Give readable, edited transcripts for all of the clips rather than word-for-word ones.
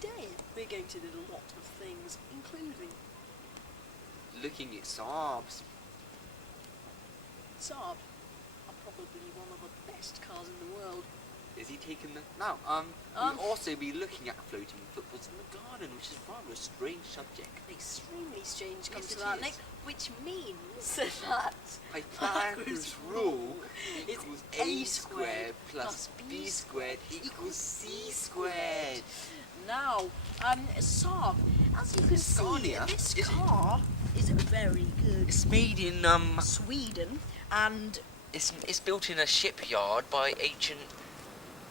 today we're going to do a lot of things, including looking at Saabs. Saab are probably one of the best cars in the world. Is he taking the... Now, we'll also be looking at floating footballs in the garden, which is rather a strange subject. Extremely strange comes Yes, to it that, is. Nick, which means that Pythagoras' rule is equals a squared plus b squared equals c squared. Now, Saab, as you can see, Scania, this is it? car is very good. It's made in, Sweden, and It's built in a shipyard by ancient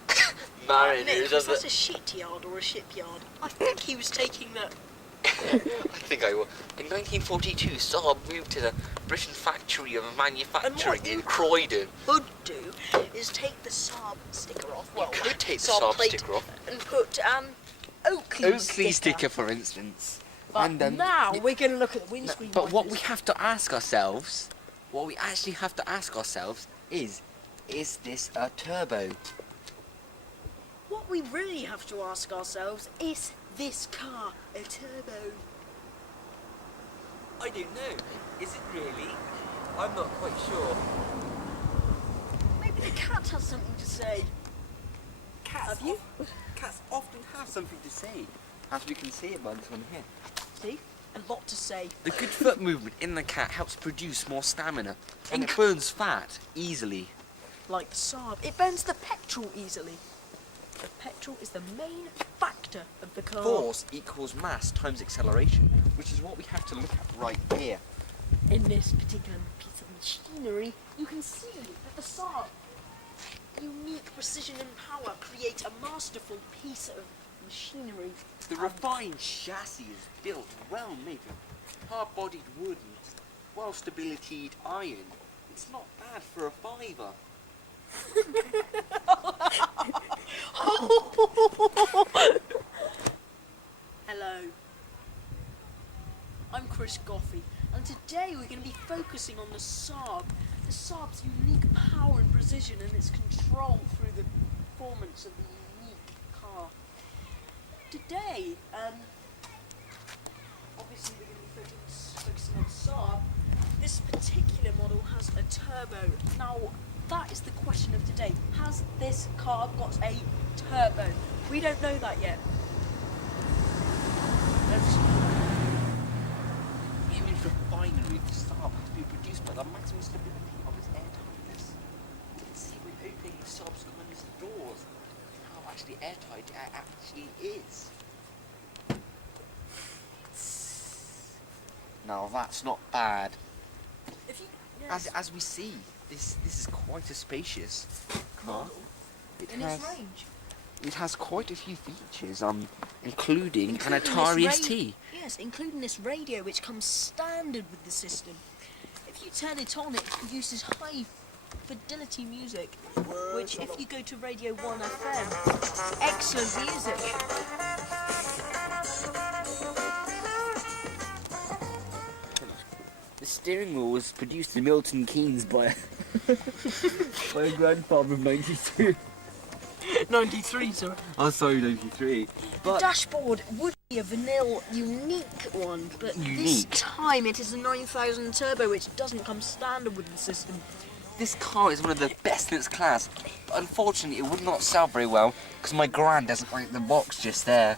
Nick, mariners was of that the... a shit yard or a shipyard? I think he was taking that. I think I will. In 1942, Saab moved to the British factory of manufacturing in Croydon. Could do is take the Saab sticker off. Well, You could take the Saab Saab plate sticker off. and put Oakley sticker. for instance. But And, now we're going to look at the windscreen. But what we wipers. have to ask ourselves, what we actually have to ask ourselves is this a turbo? What we really have to ask ourselves is this car a turbo? I don't know. Is it really? I'm not quite sure. Maybe the cat has something to say. Have you? Cats often have something to say. As we can see about this one here. See? A lot to say. The good foot movement in the cat helps produce more stamina, and it burns fat easily. Like the Saab, it burns the petrol easily. The petrol is the main factor of the car. Force equals mass times acceleration, which is what we have to look at right here. In this particular piece of machinery, you can see that the Saab unique precision and power create a masterful piece of machinery. The refined chassis is built well made of hard-bodied wood and well-stabilitied iron. It's not bad for a fiver. Hello. I'm Chris Goffey, and today we're going to be focusing on the Saab. The Saab's unique power and precision and its control through the performance of the unique car. Today, obviously we're going to be focusing on Saab. This particular model has a turbo. Now, that is the question of today. Has this car got a turbo? We don't know that yet. The image refinery of the Saab has to be produced by the maximum stability of its airtightness. You can see when opening the Saab's doors how actually airtight it actually is. Now that's not bad. If you, As we see, this is quite a spacious car. model It in has its range. it has quite a few features, including an Including Atari this ST. Yes, including this radio which comes standard with the system. If you turn it on, it produces high fidelity music, which if you go to Radio 1 FM, excellent music. The steering wheel was produced in Milton Keynes by a grandfather of 92. 93, sorry. Oh, sorry, 93. The But dashboard would be a vanilla unique one, but this Unique? time it is a 9000 turbo, which doesn't come standard with the system. this car is one of the best in its class. But unfortunately, it would not sell very well because my gran doesn't like the box just there.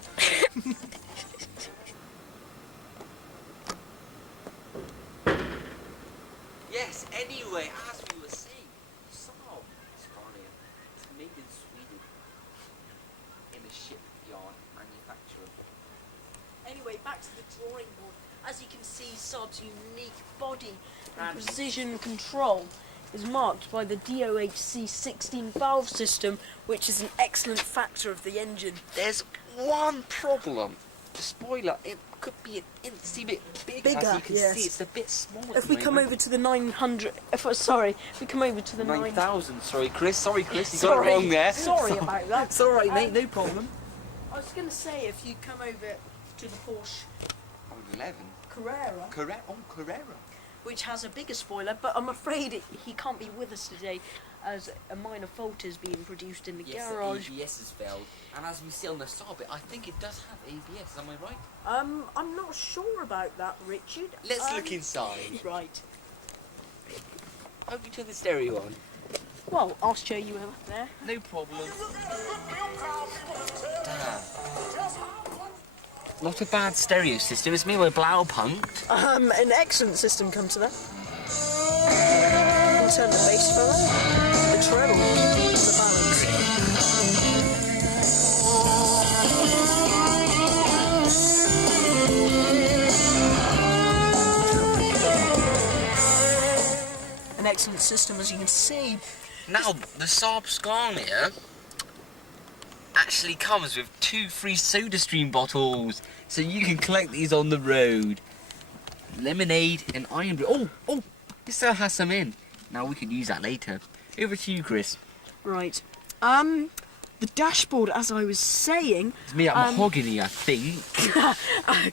Yes, anyway, as we were saying, Saab Scania is made in Sweden in a shipyard manufacturer. Anyway, back to the drawing board. As you can see, Saab's unique body and And- precision control is marked by the DOHC 16 valve system, which is an excellent factor of the engine. There's one problem. The spoiler, it could be an incy bit bigger. As Bigger, you can yes. see, it's a bit small. If we come over to the 900, if we come over to the 9,000. Sorry, Chris, you got it Sorry, wrong there. sorry about that. It's all right, mate. No problem. I was going to say, if you come over to the Porsche 11. Carrera, Carrera. which has a bigger spoiler, but I'm afraid he can't be with us today. as a minor fault is being produced in the Yes, garage. the ABS has failed, and as we see on the Saab, I think it does have ABS. Am I right? I'm not sure about that, Richard. Let's look inside. Right. Hope you turn the stereo on. Well, I'll show you up there. No problem. Damn. Not a bad stereo system. It's me with Blaupunkt. An excellent system comes to that. We'll turn the bass phone, the treble, and the balance. An excellent system, as you can see. Now, the Saab Scania actually comes with 2 free SodaStream bottles, so you can collect these on the road. Lemonade and Iron Brew. Oh, it still has some in. Now we could use that later. Over to you, Chris. Right. The dashboard, as I was saying... It's made out of mahogany, I think.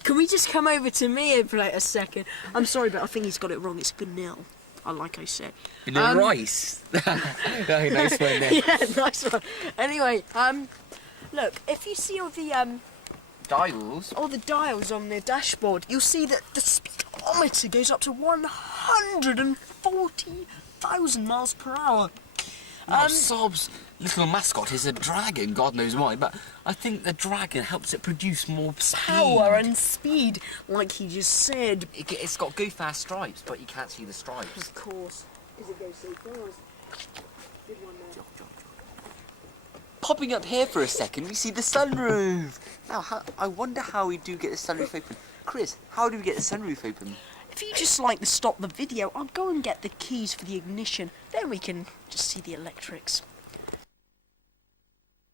Can we just come over to me for like a second? I'm sorry, but I think he's got it wrong. It's vanilla, like I said. Vanilla rice. Oh, nice one there. Yeah, nice one. Anyway, look, if you see all the Dials. dials on the dashboard, you'll see that the speedometer goes up to 140,000 miles per hour. Now, Saab's little mascot is a dragon, God knows why, but I think the dragon helps it produce more speed. Power and speed, like he just said. It's got go fast stripes, but you can't see the stripes. Of course. Is it goes so fast? Good one there. Popping up here for a second, we see the sunroof. Now, I wonder how we do get the sunroof open. Chris, how do we get the sunroof open? If you just like to stop the video, I'll go and get the keys for the ignition. Then we can just see the electrics.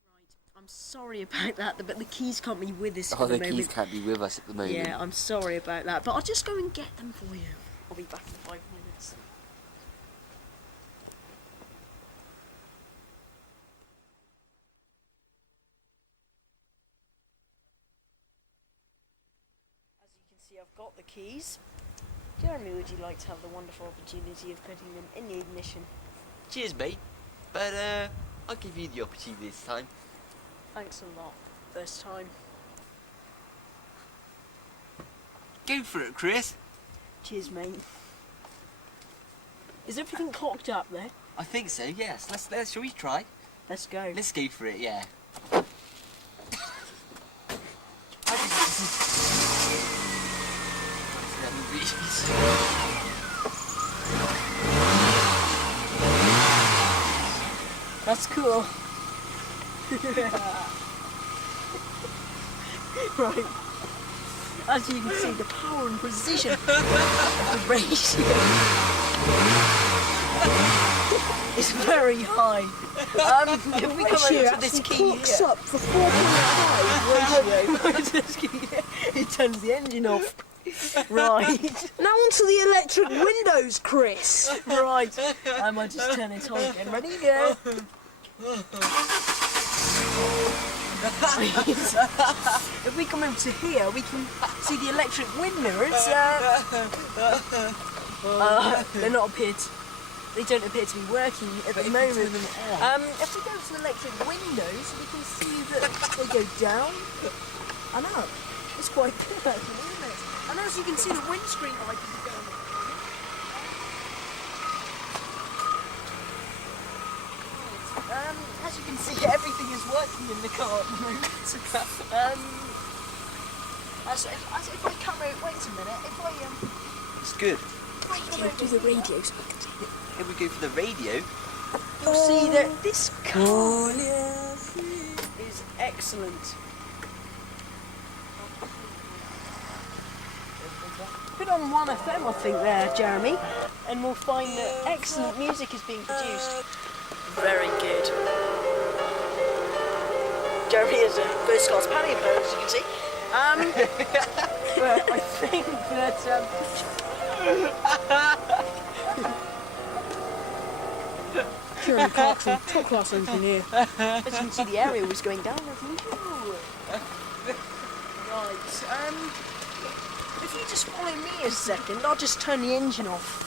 Right, I'm sorry about that, but the keys can't be with us for the moment. Keys can't be with us at the moment. Yeah, I'm sorry about that, but I'll just go and get them for you. I'll be back in 5 minutes. As you can see, I've got the keys. Jeremy, would you like to have the wonderful opportunity of putting them in the ignition? Cheers, mate. But, I'll give you the opportunity this time. Thanks a lot. First time. Go for it, Chris. Cheers, mate. Is everything clocked up there? I think so, yes. Shall we try? Let's go. Let's go for it, yeah. That's cool. Right. As you can see, the power and precision of the radio is very high. If we come over to this key here, up for 4.5 ratio, it turns the engine off. Right. Now onto the electric windows, Chris. Right. I might just turn it on again. Ready to go. If we come over to here, we can see the electric wind mirrors. They're not they don't appear to be working at the moment. If we go to the electric windows, we can see that they go down and up. It's quite cool, actually, isn't it? And as you can see, the windscreen wipers are going on. As you can see, everything is working in the car at the moment. If I come out, wait a minute, if I It's good. do the radios, If we go for the radio, you'll see that this car is excellent. Put on 1FM, I think, there, Jeremy, and we'll find that excellent music is being produced. Very good. Jeremy is a first-class patio player, as you can see. But I think that Jeremy Clarkson, top class engineer. as you can see, the area was going down. Right. If you just follow me a second, I'll just turn the engine off.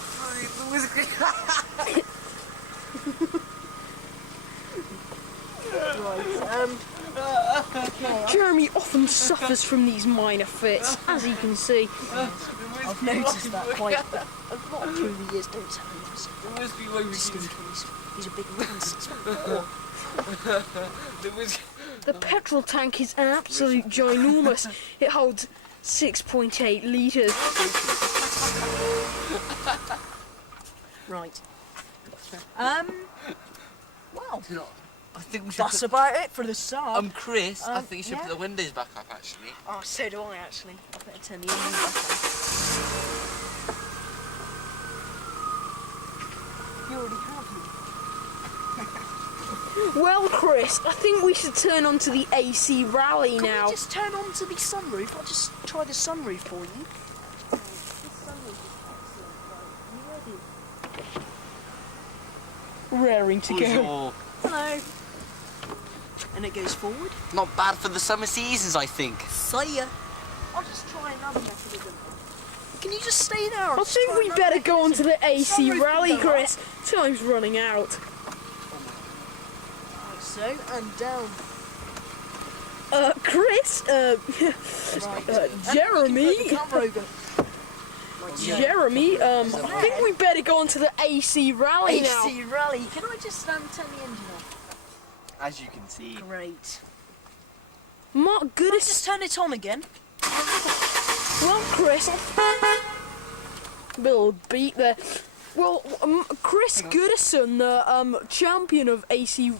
Jeremy often suffers from these minor fits, as you can see. I've noticed that quite a lot through the years. Don't tell him this. There must be a way we Just in can... case. He's a big man. 6'4". There was... The petrol tank is absolute ginormous. It holds 6.8 litres. Right. Well, You know, I think we should that's put... about it for the start. Chris, I Um, think you should yeah. put the windows back up, actually. Oh, so do I actually. I better turn the engine back on. You already have me. Well, Chris, I think we should turn on to the AC rally Can now. we just turn on to the sunroof? I'll just try the sunroof for you. Raring to go. Bonjour. Hello. And it goes forward. Not bad for the summer seasons, I think. See ya. I'll just try another mechanism. Can you just stay there? I think we better go on to the AC Sunroof rally, can go up. Chris. Time's running out. Like so, and down. Chris, Right. Jeremy, And we can put the cover over. Like so. Jeremy, I think we better go on to the AC rally now. AC rally. Can I just turn the engine off? As you can see. Great. Mark Can I Goodis. just turn it on again? Well, Chris, little beat there. Well, Chris Goodison, the champion of AC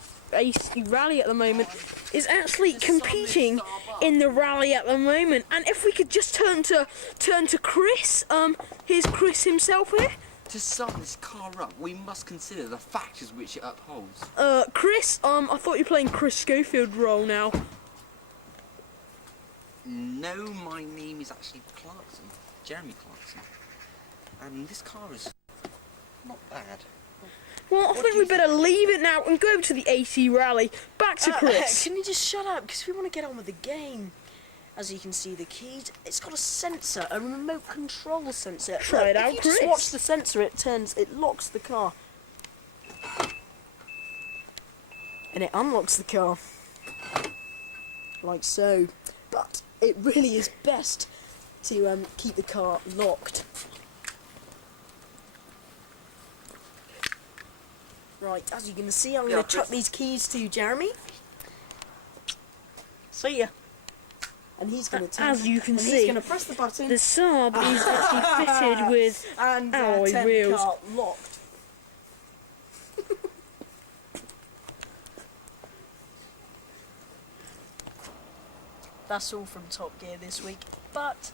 rally at the moment, is actually competing in the rally at the moment. And if we could just turn to Chris, here's Chris himself here. To sum this car up, we must consider the factors which it upholds. Chris, I thought you were playing Chris Schofield role now. No, my name is actually Clarkson, Jeremy Clarkson. And this car is not bad. Well, I think we better leave it now and go over to the AC rally. Back to Chris. Can you just shut up? Because we want to get on with the game. As you can see, the keys, it's got a sensor, a remote control sensor. Try Look, it out, if you Chris. just watch the sensor, it locks the car. And it unlocks the car. Like so. But it really is best to keep the car locked. Right, as you can see, I'm going to chuck these keys to Jeremy. See ya. And he's going to turn. As you can and see, he's going to press the button. The Saab is actually fitted with and alloy turn wheels. the car locked. That's all from Top Gear this week, but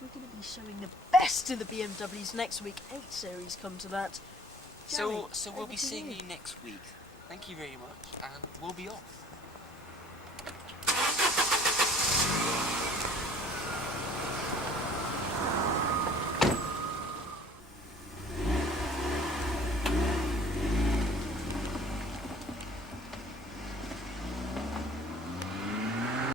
we're going to be showing the best of the BMWs next week. 8 Series come to that. Jeremy, So we'll over be to seeing you. you next week. Thank you very much, and we'll be off.